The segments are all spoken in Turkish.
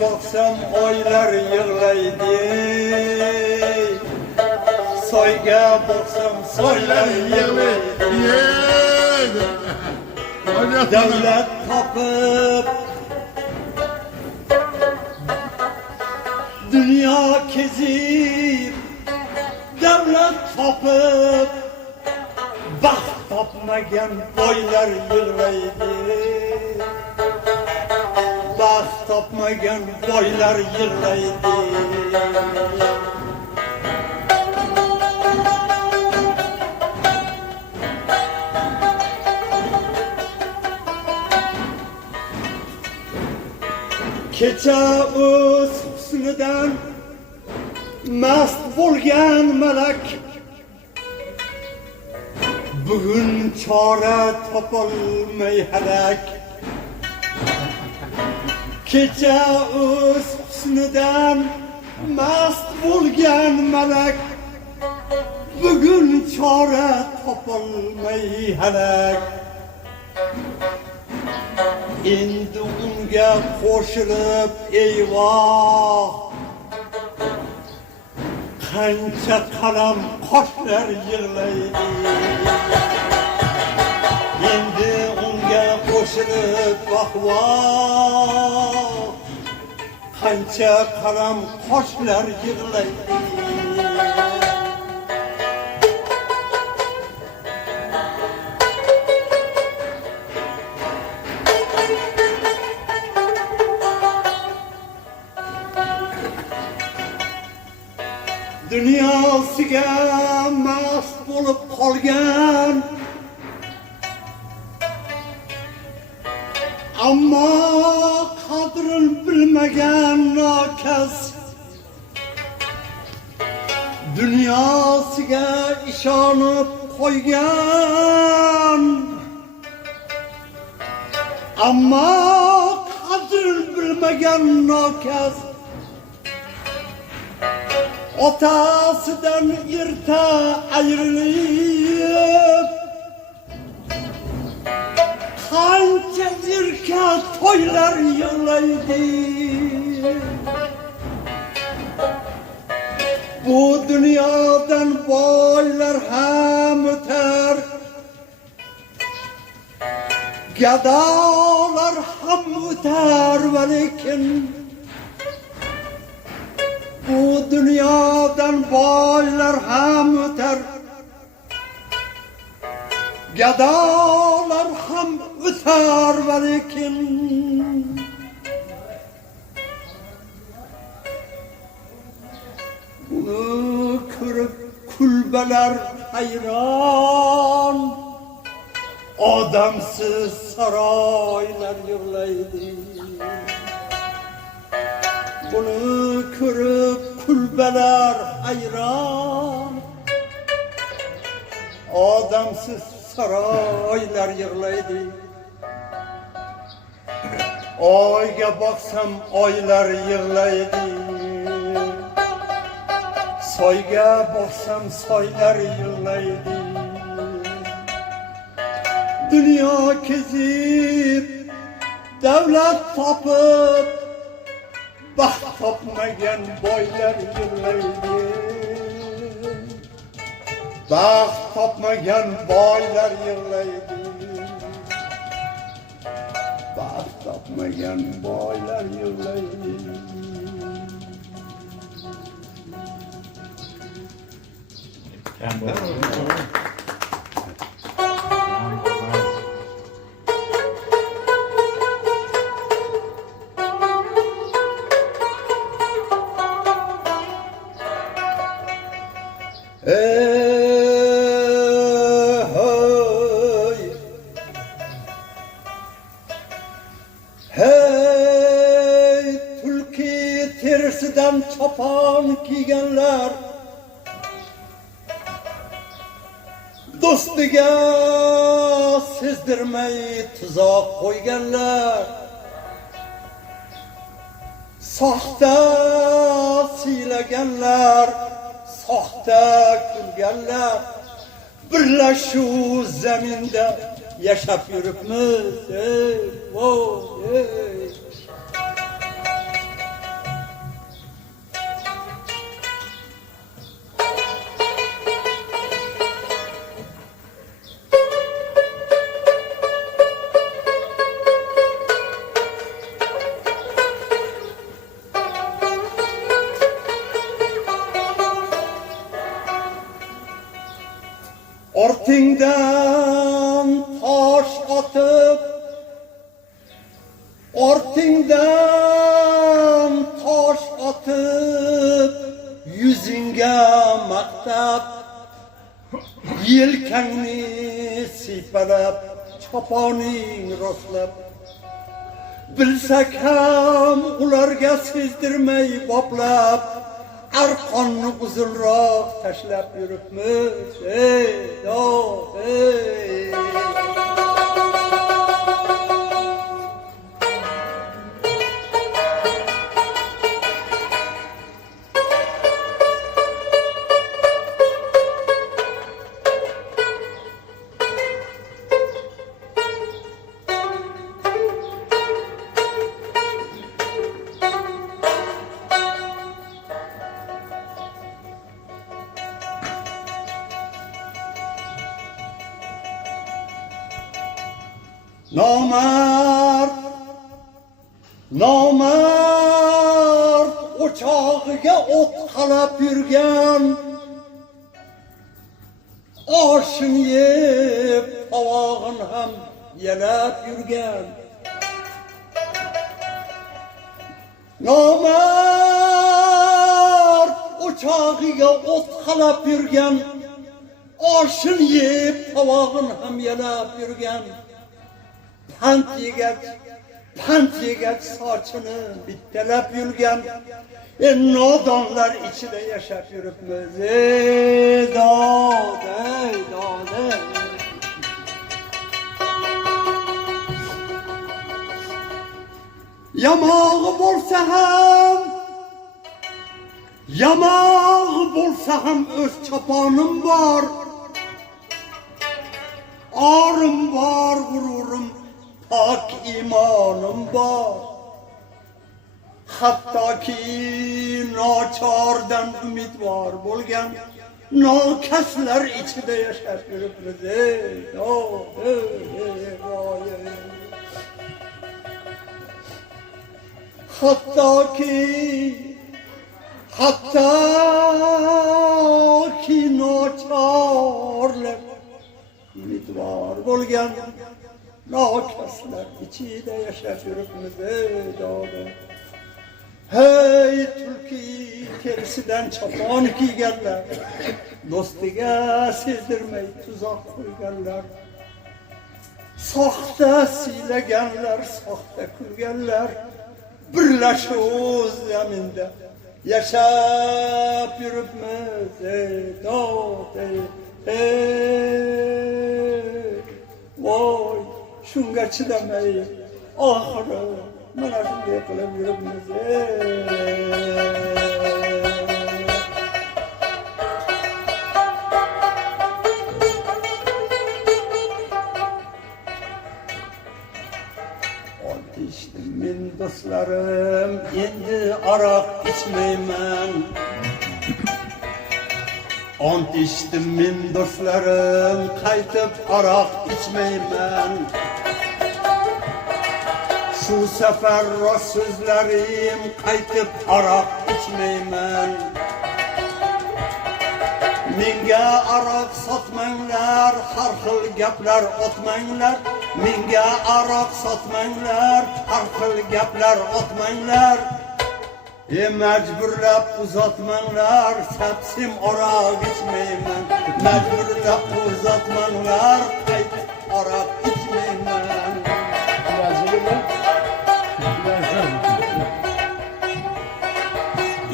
baksam oylar yig'laydi, soyga baksam soylar yig'laydi. Davlat topib dünya kezib, davlat topib baxt topmagan boylar yig'laydi. Baxt topmagan boylar yig'laydi. Kecha o'z husnidan mast bo'lgan malak bugun chora topolmay halak. Kecha o'z husnidan mast bo'lgan malak bugun chora topolmay halak. Endi unga qo'shilib eyvoh, qancha qalam qoshlar yig'laydi. Endi unga qo'shilib vah-voh, qancha qalam qoshlar yig'laydi. Dünyasiga mast bo'lib qolgan, ammo qadrin bilmagan nokas. Dünyasiga ishonib qo'ygan, ammo qadrin bilmagan nokas. Otasidan erta ayrilib, qancha erka to'ylar yig'laydi. Bu dunyodan boylar ham o'tar, gadolar ham o'tar, va lekin bu dunyodan boylar ham o'tar, gadolar ham o'tar, va lekin buni ko'rib kulbalar hayron, odamsiz saroylar yig'laydi. Buni ko'rib kulbalar hayron, odamsiz saroylar yig'laydi. Oyga baksam oylar yig'laydi, soyga baksam soylar yig'laydi. Dunyo kezib, davlat topib baxt topmagan boylar yig'laydi. Baxt topmagan boylar yig'laydi. Baxt topmagan boylar yig'laydi. Hey, tulki terisidan chopon kiyganlar, do'stiga sezdirmay tuzoq qo'yganlar. Soxta siylaganlar, soxta kulganlar. Birlashuv zaminda yashab yuribmiz. Ortingdan tosh otib, ortingdan tosh otib, yuzingga maqtab, yelkangni siypalab, choponing rostlab, bilsak ham ularga sezdirmay boplab, arqonni uzunroq tashlab yuribmiz. Ey do'st, ey. Nomard, nomard, o'chog'iga o't qalab yurgan, oshin yeb, tovog'in ham yalab yurgan. Nomard, o'chog'iga o't qalab yurgan, oshin yeb, tovog'in ham yalab yurgan. Pant yegach sochini bittalab yurgan, nodonlar ichida yashab yuribmiz. Ey dod, ey dod. Yamog'i bo'lsa ham o'z choponim bor, orim bor, g'ururim, pok imonim bor. Hattoki nochordan umidvor bo'lgan nokaslar ichida yashab yuribmiz. Ey do'st, hattoki nochorlar umidvor bo'lgan nokaslar ichida yashab yuribmiz. Ey do'st, hey tulki terisidan chopon kiyganlar, do'stiga sezdirmay tuzoq qo'yganlar, soxta siylaganlar, soxta kulganlar, birlashuv zaminda yashab yuribmiz. Ey do'st, voy, shunga chidamay oxiri mana shunday qilib yuribmiz. Ot ichdim men do'stlarim, endi aroq ichmayman. Ant ichdim men do'stlarim, qaytib aroq ichmayman. Shu safar rost so'zlarim, qaytib aroq ichmayman. Menga aroq sotmanglar, har xil gaplar otmanglar. Menga aroq sotmanglar, har xil gaplar otmanglar. Mecburlab uzatmanglar, sapsim aroq içmeymen. Mecburlab uzatmanglar, qaytib aroq içmeymen.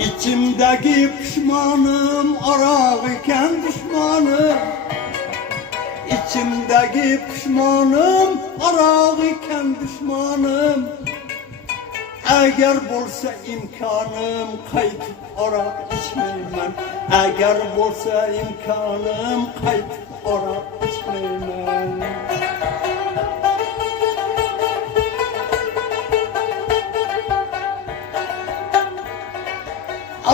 İçimdeki pişmanım aroq ekan düşmanım. İçimdeki pişmanım aroq ekan düşmanım. Eğer bo'lsa imkonim, qaytib aroq ichmayman. Eğer bo'lsa imkonim, qaytib aroq ichmayman.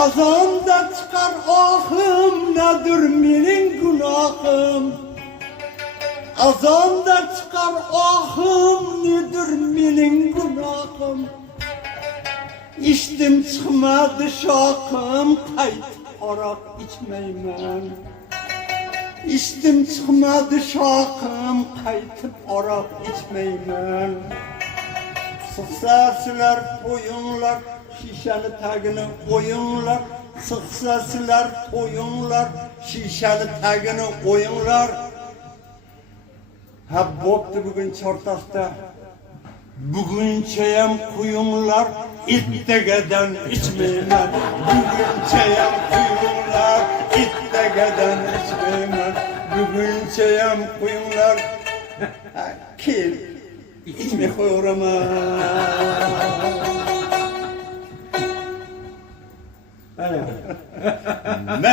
Azonda chiqar ohim, nedir mening gunohim? Azonda chiqar ohim, nedir mening gunohim? İçtim çıkmadı şoqim, qaytib aroq ichmayman. İçtim çıkmadı şakım, kaytıp arak içmeymen. Sıksa siler toyunlar, şişeli tagini oyunlar. Sıksa siler toyunlar, şişeli tagini oyunlar. Ha boptu bugün çortakta. Bugünçeyem kuyumlar, ittegeden içmeymen. Bugünçeyem kuyumlar, ittegeden içmeymen. Bugünçeyem kuyumlar, kim içme koyurama. Öyle.